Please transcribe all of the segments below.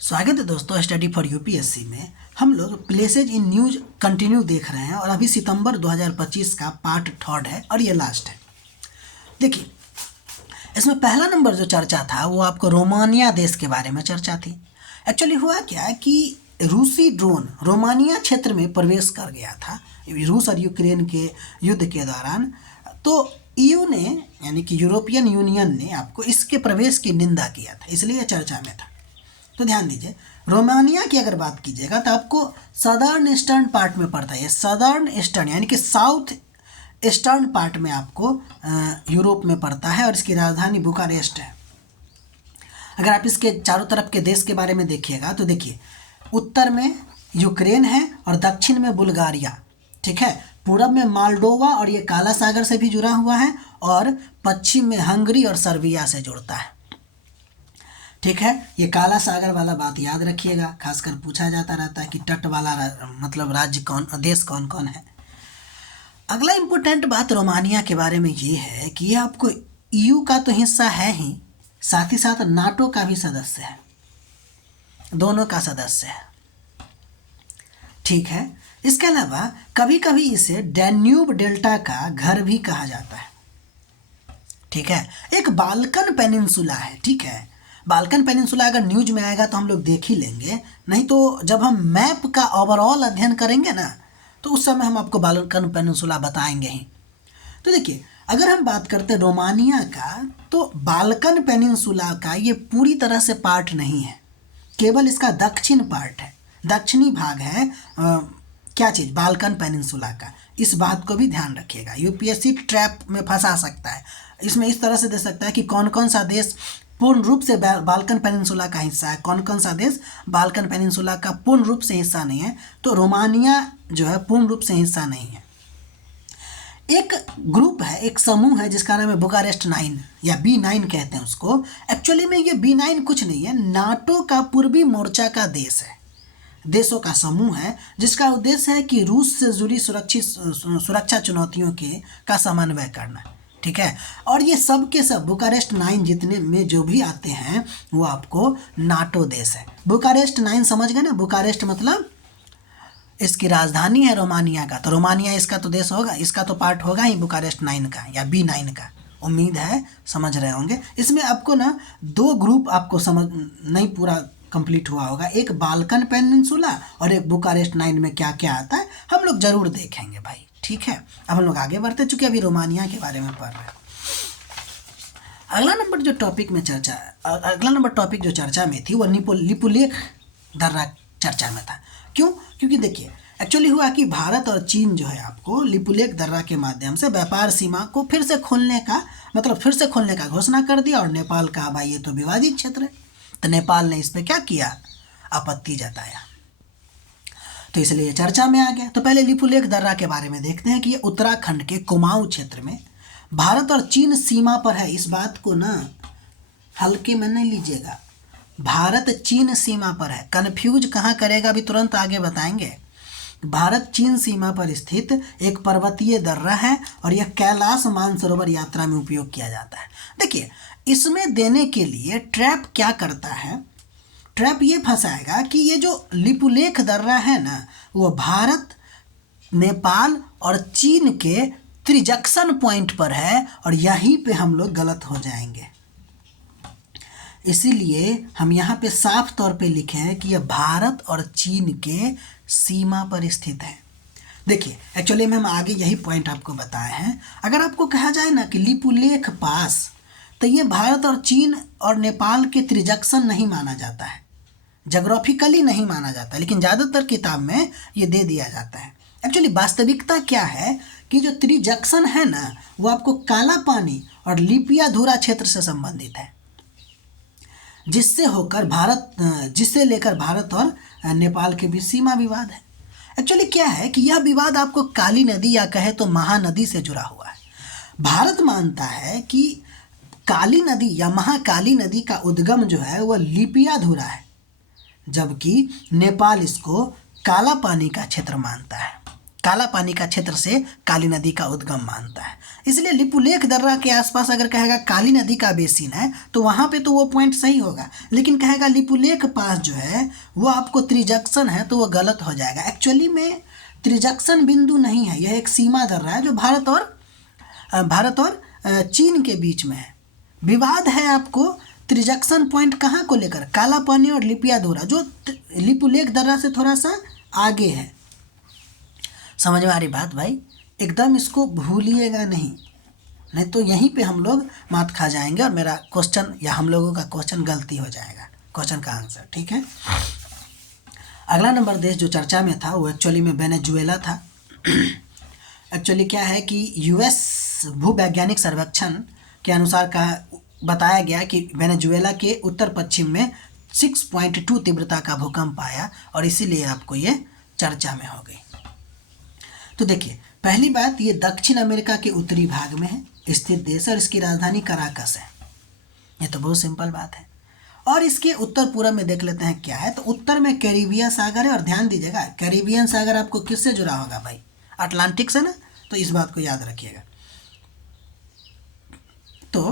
स्वागत है दोस्तों स्टडी फॉर यूपीएससी में। हम लोग प्लेसेज इन न्यूज कंटिन्यू देख रहे हैं और अभी सितंबर 2025 का पार्ट 3 है और ये लास्ट है। देखिए, इसमें पहला नंबर जो चर्चा था वो आपको रोमानिया देश के बारे में चर्चा थी। एक्चुअली हुआ क्या कि रूसी ड्रोन रोमानिया क्षेत्र में प्रवेश कर गया था रूस और यूक्रेन के युद्ध के दौरान। तो ईयू ने यानी कि यूरोपियन यूनियन ने आपको इसके प्रवेश की निंदा किया था, इसलिए यह चर्चा में था। तो ध्यान दीजिए, रोमानिया की अगर बात कीजिएगा तो आपको सदर्न ईस्टर्न पार्ट में पड़ता है। ये सदर्न ईस्टर्न यानी कि साउथ ईस्टर्न पार्ट में आपको यूरोप में पड़ता है और इसकी राजधानी बुखारेस्ट है। अगर आप इसके चारों तरफ के देश के बारे में देखिएगा तो देखिए, उत्तर में यूक्रेन है और दक्षिण में बुल्गारिया, ठीक है। पूरब में मालडोवा और ये काला सागर से भी जुड़ा हुआ है और पश्चिम में हंगरी और सर्बिया से जुड़ता है, ठीक है। ये काला सागर वाला बात याद रखिएगा, खासकर पूछा जाता रहता है कि तट वाला मतलब राज्य कौन, देश कौन कौन है। अगला इम्पोर्टेंट बात रोमानिया के बारे में ये है कि ये आपको ईयू का तो हिस्सा है ही, साथ ही साथ नाटो का भी सदस्य है, दोनों का सदस्य है, ठीक है। इसके अलावा कभी कभी इसे डैन्यूब डेल्टा का घर भी कहा जाता है, ठीक है। एक बाल्कन पेनिनसुला है, ठीक है। बाल्कन पेनिनसुला अगर न्यूज में आएगा तो हम लोग देख ही लेंगे, नहीं तो जब हम मैप का ओवरऑल अध्ययन करेंगे ना तो उस समय हम आपको बाल्कन पेनिनसुला बताएंगे ही। तो देखिए, अगर हम बात करते हैं रोमानिया का, तो बाल्कन पेनिनसुला का ये पूरी तरह से पार्ट नहीं है, केवल इसका दक्षिण पार्ट है, दक्षिणी भाग है। क्या चीज़? बाल्कन पेनिनसुला का। इस बात को भी ध्यान रखिएगा, यूपीएससी ट्रैप में फंसा सकता है। इसमें इस तरह से दे सकता है कि कौन कौन सा देश पूर्ण रूप से बाल्कन पेनिनसुला का हिस्सा है, कौन कौन सा देश बाल्कन पेनिनसुला का पूर्ण रूप से हिस्सा नहीं है। तो रोमानिया जो है पूर्ण रूप से हिस्सा नहीं है। एक ग्रुप है, एक समूह है जिसका नाम है बुखारेस्ट 9 या B9 कहते हैं उसको। एक्चुअली में ये B9 कुछ नहीं है, नाटो का पूर्वी मोर्चा का देश है, देशों का समूह है जिसका उद्देश्य है कि रूस से जुड़ी सुरक्षा चुनौतियों का समन्वय करना, ठीक है। और ये सब के सब बुखारेस्ट 9 जितने में जो भी आते हैं वो आपको नाटो देश है। बुखारेस्ट 9 समझ गए ना, बुखारेस्ट मतलब इसकी राजधानी है रोमानिया का, तो रोमानिया इसका तो देश होगा, इसका तो पार्ट होगा ही बुखारेस्ट 9 का या B9 का। उम्मीद है समझ रहे होंगे। इसमें आपको ना दो ग्रुप आपको समझ नहीं पूरा कंप्लीट हुआ होगा, एक बाल्कन पेनिनसुला और एक बुखारेस्ट 9 में क्या क्या आता है हम लोग जरूर देखेंगे भाई, ठीक है। अब हम लोग आगे बढ़ते, चूँकि अभी रोमानिया के बारे में पढ़ रहे हैं। अगला नंबर टॉपिक जो चर्चा में थी वो लिपुलेख दर्रा चर्चा में था। क्यों? क्योंकि देखिए, एक्चुअली हुआ कि भारत और चीन जो है आपको लिपुलेख दर्रा के माध्यम से व्यापार सीमा को फिर से खोलने का घोषणा कर दिया। और नेपाल कहा भाई ये तो विवादित क्षेत्र है, तो नेपाल ने इस पर क्या किया? आपत्ति जताया, तो इसलिए चर्चा में आ गया। तो पहले लिपुलेख दर्रा के बारे में देखते हैं कि ये उत्तराखंड के कुमाऊं क्षेत्र में भारत और चीन सीमा पर है। इस बात को ना हल्के में नहीं लीजिएगा, भारत चीन सीमा पर है, कन्फ्यूज कहाँ करेगा अभी तुरंत आगे बताएंगे। भारत चीन सीमा पर स्थित एक पर्वतीय दर्रा है और यह कैलाश मानसरोवर यात्रा में उपयोग किया जाता है। देखिए, इसमें देने के लिए ट्रैप क्या करता है, ट्रैप ये फंसाएगा कि ये जो लिपुलेख दर्रा है ना वो भारत, नेपाल और चीन के त्रिजंक्शन पॉइंट पर है और यहीं पे हम लोग गलत हो जाएंगे। इसीलिए हम यहाँ पे साफ तौर पे लिखे हैं कि यह भारत और चीन के सीमा पर स्थित है। देखिए, एक्चुअली में हम आगे यही पॉइंट आपको बताए हैं। अगर आपको कहा जाए ना कि लिपुलेख पास, तो ये भारत और चीन और नेपाल के त्रिजंक्शन नहीं माना जाता है, जोग्राफिकली नहीं माना जाता, लेकिन ज़्यादातर किताब में ये दे दिया जाता है। एक्चुअली वास्तविकता क्या है कि जो त्रिजंक्शन है ना वो आपको काला पानी और लिपियाधुरा क्षेत्र से संबंधित है, जिससे लेकर भारत और नेपाल के बीच सीमा विवाद है। एक्चुअली क्या है कि यह विवाद आपको काली नदी या कहे तो महानदी से जुड़ा हुआ है। भारत मानता है कि काली नदी या महाकाली नदी का उद्गम जो है वह लिपियाधुरा है, जबकि नेपाल इसको काला पानी का क्षेत्र मानता है। काला पानी का क्षेत्र से काली नदी का उद्गम मानता है। इसलिए लिपुलेख दर्रा के आसपास अगर कहेगा काली नदी का बेसिन है तो वहाँ पे तो वो पॉइंट सही होगा, लेकिन कहेगा लिपुलेख पास जो है वो आपको त्रिजंक्शन है तो वो गलत हो जाएगा। एक्चुअली में त्रिजंक्शन बिंदु नहीं है, यह एक सीमा दर्रा है जो भारत और चीन के बीच में है। विवाद है आपको त्रिजंक्शन पॉइंट कहाँ को लेकर, काला पानी और लिपियाधोरा जो लिपुलेख दर्रा से थोड़ा सा आगे है। समझ में आ रही बात भाई? एकदम इसको भूलिएगा नहीं तो यहीं पे हम लोग मात खा जाएंगे और मेरा क्वेश्चन या हम लोगों का क्वेश्चन गलती हो जाएगा, क्वेश्चन का आंसर। ठीक है, अगला नंबर देश जो चर्चा में था वो एक्चुअली में वेनेजुएला था। एक्चुअली क्या है कि यूएस भूवैज्ञानिक सर्वेक्षण के अनुसार बताया गया कि वेनेजुएला के उत्तर पश्चिम में 6.2 तीव्रता का भूकंप आया और इसीलिए आपको ये चर्चा में हो गई। तो देखिए, पहली बात, ये दक्षिण अमेरिका के उत्तरी भाग में है स्थित देश और इसकी राजधानी कराकस है। ये तो बहुत सिंपल बात है। और इसके उत्तर पूर्व में देख लेते हैं क्या है। तो उत्तर में कैरिबियन सागर है और ध्यान दीजिएगा कैरिबियन सागर आपको किससे जुड़ा होगा भाई? अटलांटिक से ना, तो इस बात को याद रखिएगा। तो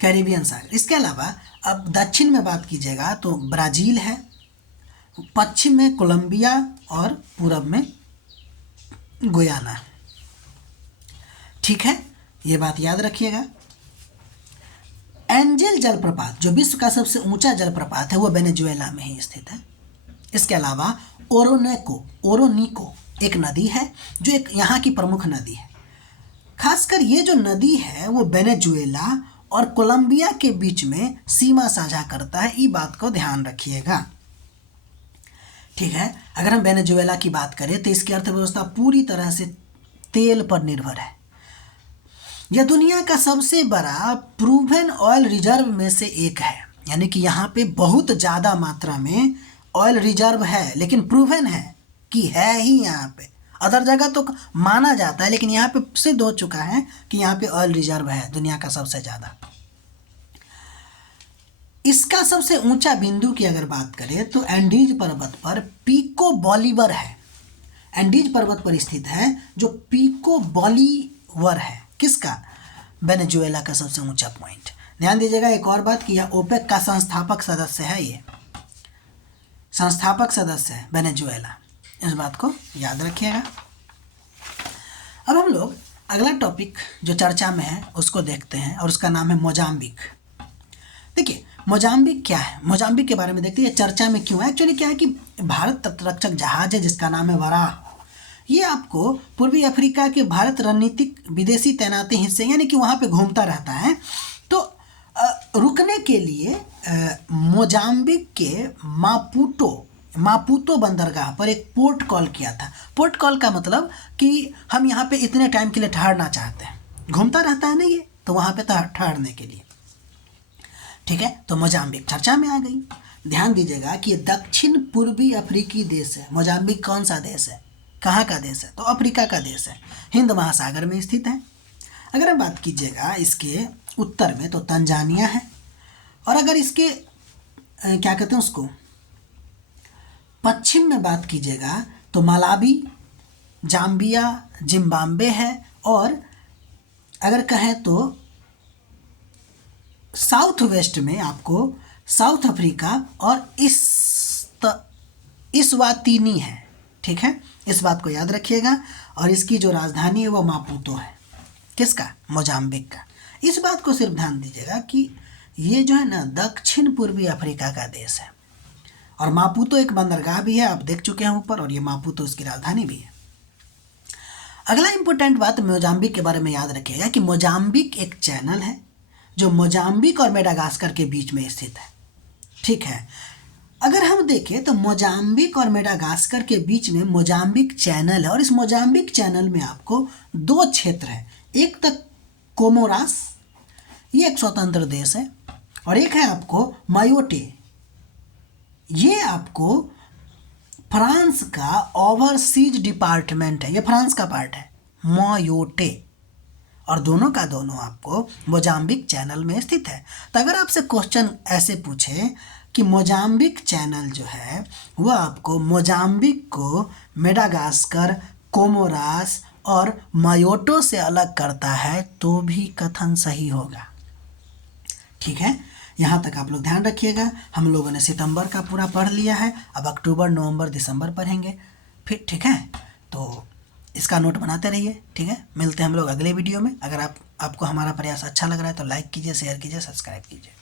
कैरिबियन सागर, इसके अलावा अब दक्षिण में बात कीजिएगा तो ब्राज़ील है, पश्चिम में कोलंबिया और पूरब में गुयाना। ठीक है, ये बात याद रखिएगा। एंजल जलप्रपात जो विश्व का सबसे ऊंचा जलप्रपात है वो वेनेजुएला में ही स्थित है। इसके अलावा ओरोनिको एक नदी है जो एक यहाँ की प्रमुख नदी है। खासकर ये जो नदी है वो वेनेजुएला और कोलंबिया के बीच में सीमा साझा करता है, ये बात को ध्यान रखिएगा। ठीक है, अगर हम वेनेजुएला की बात करें तो इसकी अर्थव्यवस्था पूरी तरह से तेल पर निर्भर है। यह दुनिया का सबसे बड़ा प्रूवन ऑयल रिजर्व में से एक है, यानी कि यहाँ पे बहुत ज़्यादा मात्रा में ऑयल रिजर्व है, लेकिन प्रूवन है कि है ही यहाँ पे। अदर जगह तो माना जाता है, लेकिन यहाँ पे सिद्ध हो चुका है कि यहाँ पे ऑयल रिजर्व है दुनिया का सबसे ज़्यादा। इसका सबसे ऊंचा बिंदु की अगर बात करें तो एंडीज पर्वत पर पिको बॉलीवर है। एंडीज पर्वत पर स्थित है जो पिको बॉलीवर है। किसका? वेनेजुएला का सबसे ऊंचा पॉइंट। ध्यान दीजिएगा एक और बात कि यह ओपेक का संस्थापक सदस्य है, ये संस्थापक सदस्य है वेनेजुएला, इस बात को याद रखिएगा। अब हम लोग अगला टॉपिक जो चर्चा में है उसको देखते हैं और उसका नाम है मोजाम्बिक। देखिए, मोजाम्बिक क्या है, मोजाम्बिक के बारे में देखते हैं चर्चा में क्यों है। एक्चुअली क्या है कि भारत तटरक्षक जहाज है जिसका नाम है वराह। ये आपको पूर्वी अफ्रीका के भारत रणनीतिक विदेशी तैनाती हिस्से यानी कि वहाँ पे घूमता रहता है। तो रुकने के लिए मोजाम्बिक के मापुतो बंदरगाह पर एक पोर्ट कॉल किया था। पोर्ट कॉल का मतलब कि हम यहाँ पे इतने टाइम के लिए ठहरना चाहते हैं। घूमता रहता है ना ये, तो वहाँ पे ठहरने के लिए। ठीक है, तो मोजाम्बिक चर्चा में आ गई। ध्यान दीजिएगा कि ये दक्षिण पूर्वी अफ्रीकी देश है। मोजाम्बिक कौन सा देश है, कहाँ का देश है? तो अफ्रीका का देश है, हिंद महासागर में स्थित है। अगर हम बात कीजिएगा इसके उत्तर में तो तंजानिया है, और अगर इसके क्या कहते हैं उसको पश्चिम में बात कीजिएगा तो मलावी, जाम्बिया, जिम्बाब्वे है, और अगर कहें तो साउथ वेस्ट में आपको साउथ अफ्रीका और इस्वातिनी है। ठीक है, इस बात को याद रखिएगा। और इसकी जो राजधानी है वो मापुतो है। किसका? मोजाम्बिक का। इस बात को सिर्फ ध्यान दीजिएगा कि ये जो है ना दक्षिण पूर्वी अफ्रीका का देश है, और मापुतो एक बंदरगाह भी है, आप देख चुके हैं ऊपर, और ये मापुतो इसकी राजधानी भी है। अगला इंपॉर्टेंट बात मोजाम्बिक के बारे में याद रखिएगा कि मोजाम्बिक एक चैनल है जो मोजाम्बिक और मेडागास्कर के बीच में स्थित है। ठीक है, अगर हम देखें तो मोजाम्बिक और मेडागास्कर के बीच में मोजाम्बिक चैनल है, और इस मोजाम्बिक चैनल में आपको दो क्षेत्र है। एक तक कोमोरास, ये एक स्वतंत्र देश है, और एक है आपको मायोटे, ये आपको फ्रांस का ओवरसीज डिपार्टमेंट है, ये फ्रांस का पार्ट है मायोटे, और दोनों का दोनों आपको मोजाम्बिक चैनल में स्थित है। तो अगर आपसे क्वेश्चन ऐसे पूछे कि मोजाम्बिक चैनल जो है वह आपको मोजाम्बिक को मेडागास्कर, कोमोरास और मायोटो से अलग करता है तो भी कथन सही होगा। ठीक है, यहाँ तक आप लोग ध्यान रखिएगा। हम लोगों ने सितंबर का पूरा पढ़ लिया है, अब अक्टूबर, नवंबर, दिसंबर पढ़ेंगे फिर। ठीक है, तो इसका नोट बनाते रहिए। ठीक है, मिलते हैं हम लोग अगले वीडियो में। अगर आपको हमारा प्रयास अच्छा लग रहा है तो लाइक कीजिए, शेयर कीजिए, सब्सक्राइब कीजिए।